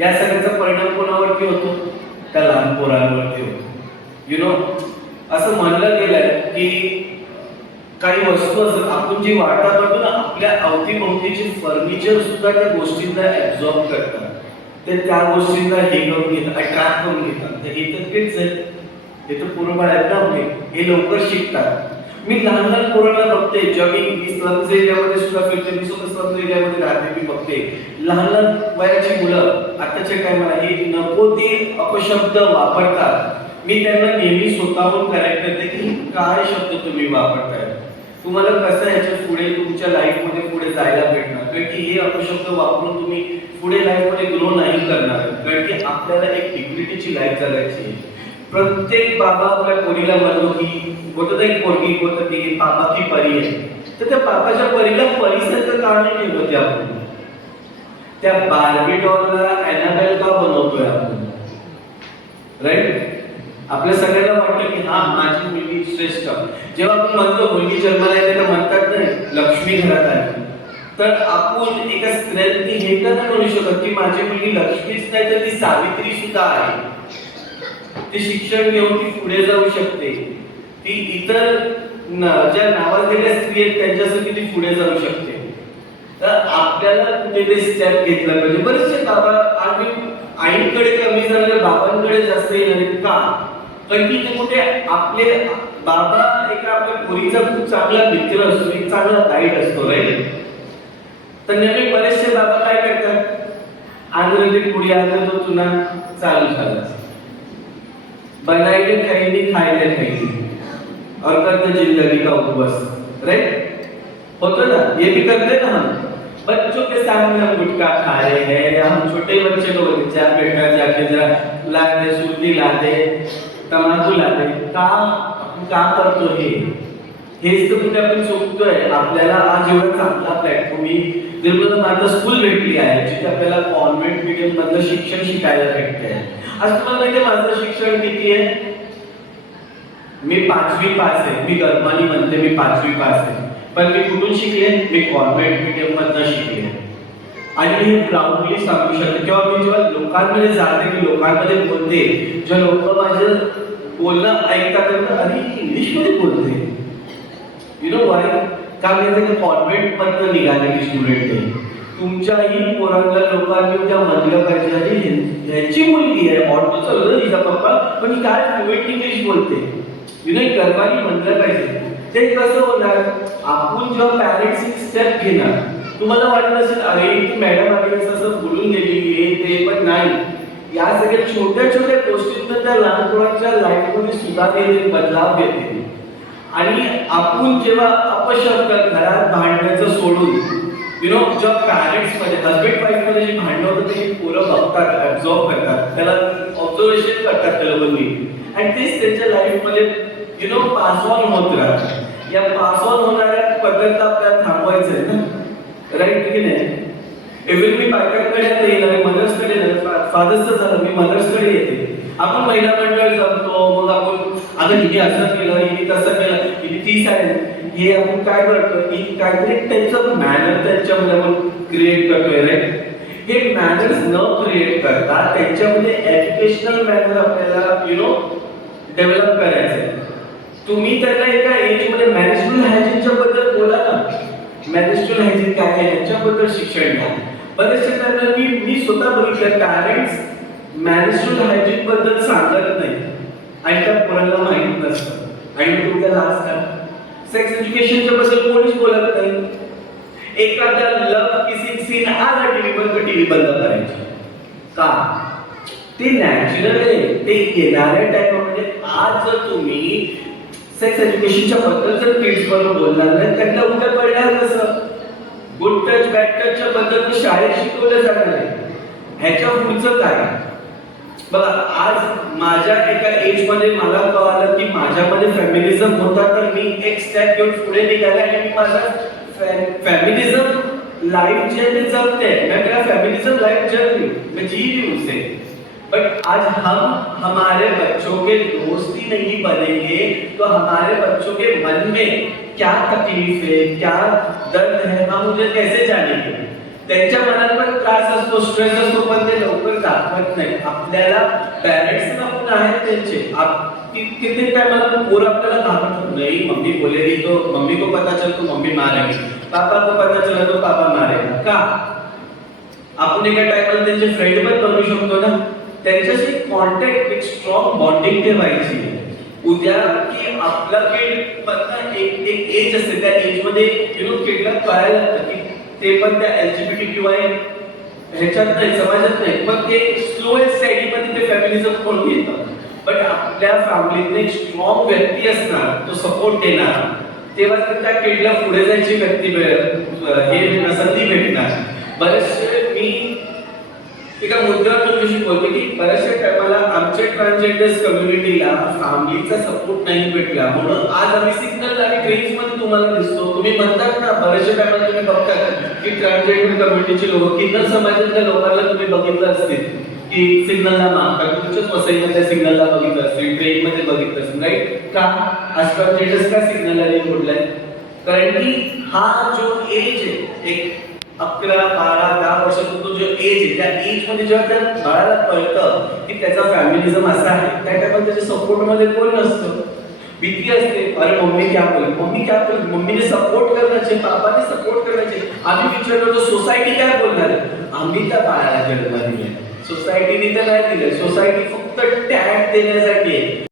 या सगळ्याचा परिणाम कोणावरती होतो? त्या लहान पोरांवरती होतो. असं म्हणलं गेलंय की काही वस्तू असतात, आपण जी वाटा करतो ना, आपल्या अवतीभोवतीचे फर्निचर सुद्धा त्या गोष्टींना ऍब्झॉर्ब करतात. ते त्या गोष्टींना हे करून घेतात, अट्रॅक्ट करून घेतात. हे तर तेच आहे, हे तर पूर्वबाळ आहेत ना आपले, हे लवकर शिकतात. मी लहान लहान पोरांना बघते, जेव्हा मी स्लम्स एरियामध्ये सुद्धा फिरते, मी सुद्धा स्लम्स एरियामध्ये राहते, मी बघते लहान लहान वयाची मुलं आताच्या टायमाला हे नको ते अपशब्द वापरतात. मी त्यांना नेहमी स्वतःहून करेक्ट करते की काय शब्द तुम्ही वापरताय, तुम्हाला कसं ह्याच्या पुढे तुमच्या लाईफमध्ये पुढे जायला भेटणार, कारण की हे अपशब्द वापरून तुम्ही पुढे लाईफमध्ये ग्रो नाही करणार. कारण की आपल्याला एक डिग्निटीची लाईफ जगायची आहे. प्रत्येक बाबा आपल्या पोरीला म्हणतो की बोलतो एक पोरगी बोलतो की बाबा की परी आहे, तर त्या बाबाच्या परीला परीसारखं का नाही ठेवते आपण? त्या बार्बी डॉलला ॲनाबेल का बनवतोय आपण? राईट? आपल्या सगळ्यांना वाटतं की हा माझी मुलगी श्रेष्ठ. जेव्हा आपण म्हणतो मुलगी जन्माला येते तर म्हणतात नाही लक्ष्मी घरात आली, तर आपण एका स्त्रियांनी हे का नाही म्हणू शकत की माझी मुलगी लक्ष्मीच नाही तर ती सावित्री सुद्धा आहे. ती शिक्षण घेऊन ती पुढे जाऊ शकते, ती इतर ज्या नावाजलेल्या स्त्री आहेत त्यांच्यासाठी ती पुढे जाऊ शकते. तर आपल्याला कुठे ते स्टेप घेतला पाहिजे. बरेचसे बाबा आम्ही आईकडे कमी झाले, बाबांकडे जास्त येणार का? कारण की ते कुठे आपले बाबा एका आपल्या पोरीचा खूप चांगला मित्र असतो, एक चांगला गाईड असतो, राईट? तर नेहमी बरेचसे बाबा काय करतात, आंध्रची पुढे आलं तो चुना चालू झाला, बनाइले खैनी खायले खैनी और करते जिंदगी का उपवास, राइट? होतो ना, ये भी करते ना हम बच्चों के सामने हम गुटखा खा रहे हैं, या हम छोटे बच्चे को बोलते हैं बेटा जाके जरा ला दे, सुर्ती ला दे, तंबाखू ला दे. का करतो हेच तर कुठे आपण चुकतोय. आपल्याला आज एवढा चांगला प्लॅटफॉर्म निर्मला माता स्कूल भेटली आहे जिथे आपल्याला कॉन्व्हेंट मीडियम मधलं शिक्षण शिकायला भेटतंय. आज तुम्हाला माहिती माझं शिक्षण किती आहे? मी 5वी पास आहे. मी गर्मानी म्हणते मी 5वी पास आहे, पण मी कुठून शिकले? मी कॉन्व्हेंट मीडियम मधनं शिकले. आणि मी प्राऊडली सांगू शकते किंवा मी जेव्हा लोकांमध्ये जाते, मी लोकांमध्ये बोलते, जेव्हा लोक माझं बोलणं ऐकतात अरे इंग्लिश मध्ये बोलते, यु नो वाय? का मी कॉन्व्हेंट मधनं निघालेली स्टुडंट आहे. तुमच्याही पोरांना लोकांनी त्या म्हणलं पाहिजे आणि ह्याची मुलगी आहे, ऑटो चालवतो हिचा पप्पा, पण ही काय फ्लुएंट इंग्लिश बोलते, यु नो गर्वानी म्हणलं पाहिजे. ते कसं होणार? आपण जेव्हा पॅरेंट्स स्टेप घेणार, तुम्हाला वाटत असेल अरे ती मॅडम आली असं बोलून गेली हे ते, पण नाही. या सगळ्या छोट्या छोट्या गोष्टींना त्या लहान मुलांच्या लाईफमध्ये सुधार येते, बदलाव येते. आणि आपण जेव्हा अपशब्द घरात भांडण्याचं सोडून यु नो जेव्हा पॅरेंट्स मध्ये हजबंड वाईफ मध्ये जे भांडण होतं ते पोरं बघतात, ऍब्झॉर्ब करतात, त्याला ऑब्झर्वेशन करतात त्या लोकांनी, आणि तेच त्यांच्या लाईफ मध्ये यु नो पास ऑन होत राहतात. या पास ऑन होणाऱ्या पद्धतीला आपल्याला थांबवायचं आहे ना, राईट की नाही? इव्हन मी बायकांकडे येणार, मदर्सकडे येणार, फादर्सचं झालं मी मदर्सकडे येते. आपण महिला मंडळ जमतो, मग आपण आता हिने असं केलं, हिने तसं केलं, हिने ती आहे, हे आपण काय करतो की काहीतरी त्यांचं मॅनर त्यांच्यामध्ये आपण क्रिएट करतोय, राईट? हे मॅनर्स न क्रिएट करता त्यांच्यामध्ये एज्युकेशनल मॅनर आपल्याला यु नो डेव्हलप करायचं. तुम्ही त्यांना एका एजमध्ये मॅनेजमेंट हायजीनच्या बद्दल बोला ना, मॅनेजमेंट हायजीन काय आहे याच्याबद्दल शिक्षण घ्या. बरेचसे त्यांना मी स्वतः बघितलं पॅरेंट्स मॅनेजमेंट हायजीन बद्दल सांगत नाही आणि त्या पोरांना माहित नसतं, आणि तुम्ही त्याला असतात सेक्स एज्युकेशनच्या बद्दल कोणीच बोलत नाही. एखादा लव्ह किसिंग सीन आला टीव्हीवर तर टीव्ही बंद करायची का? ते नॅचरल आहे, ते येणाऱ्या टाइममध्ये. आज जर तुम्ही सेक्स एज्युकेशनच्या बद्दल जर किड्स बरोबर बोलणार नाही, त्यांना उद्या कळणार कसं? गुड टच बॅड टचच्या बद्दल शाळेत शिकवलं जाणार आहे, ह्याच्या पुढचं काय? बघा आज माझ्या एका एज मध्ये मला कळालं की माझ्यामध्ये फेमिनिझम होता, तर मी एक स्टेप घेऊन पुढे निघाला आणि मी माझा फेमिनिज्म लाइफ जर्नी जगते हैं. मैं मेरा फेमिनिज्म लाइफ जर्नी मैं जी रही हूँ उसे. बट आज हम हमारे बच्चों के दोस्त ही नहीं बनेंगे तो हमारे बच्चों के मन में क्या तकलीफ है, क्या दर्द है, हम उसे कैसे जानेंगे? त्यांच्या मनात पण त्रास असतो, स्ट्रेस असतो, पण ते लवकर नाही, आपल्याला पॅरेंट्स आपण आहेत त्यांचे कितने टाइम पूरा आपल्याला घाबरत नाही, मम्मी बोलेगी तो मम्मी को पता चल तो मम्मी मारेगी, पापा को पता चला तो पापा मारेगा का? आपण एका टाइमला त्यांचे फ्रेंड पण बनू शकतो ना, त्यांच्याशी कॉन्टॅक्ट, एक स्ट्रॉंग बॉन्डिंग ठेवायची. उद्या की आपला किड पण एक एज असते, त्या एज मध्ये किडला कळायला लागतं की ते पण त्या LGBTQI ह्याच्यात नाही, समाजात नाही, पण ते स्लो अँड स्टडी मध्ये ते फेमिनिझम कोण येतं. पण आपल्या फॅमिलीतने एक स्ट्रॉंग व्यक्ती असणार, तो सपोर्ट देणार, तेव्हा त्या किडला पुढे जायची व्यक्ती हे संधी भेटणार. बरेचसे मी एका मुद्द्यावर तुमच्याशी बोलतो की बऱ्याचशा टायमाला आमच्या ट्रान्सजेंडर्स कम्युनिटीला फॅमिलीचा सपोर्ट नाही भेटला, म्हणून आज आम्ही सिग्नल आणि ट्रेन्स मध्ये तुम्हाला दिसतो. तुम्ही म्हणतात ना, बऱ्याचशा टायमाला तुम्ही बघतात की ट्रान्सजेंडर कम्युनिटीचे लोक, किन्नर समाजातल्या लोकांना तुम्ही बघितलं असतील की सिग्नलला मागतात, तुमच्याच वसईमधल्या सिग्नलला बघितलं असेल, ट्रेन मध्ये बघितलं असेल, राईट? का आज ट्रान्सजेंडर्स का सिग्नलला नाही बोललाय? कारण की हा जो एज आहे, एक 11, 12, 10 वर्षाचा तो जो एज आहे, त्या एज मध्ये जेव्हा त्या बाळाला कळतं की त्याचा फॅमिलिझम असा आहे, त्या टाइमाला त्याच्या सपोर्ट मध्ये कोण नसतं, भीती असते. अरे मम्मी क्या बोलेगी, मम्मी क्या बोलेगी, मम्मीने सपोर्ट करना चाहिए, पापाने सपोर्ट करना चाहिए. आम्ही विचारलो तर सोसायटी काय बोलणार आहे? आम्ही त्या बाळाला जन्म दिलाय, सोसायटीने तर नाही दिलंय. सोसायटी फक्त टॅग देण्यासाठी आहे.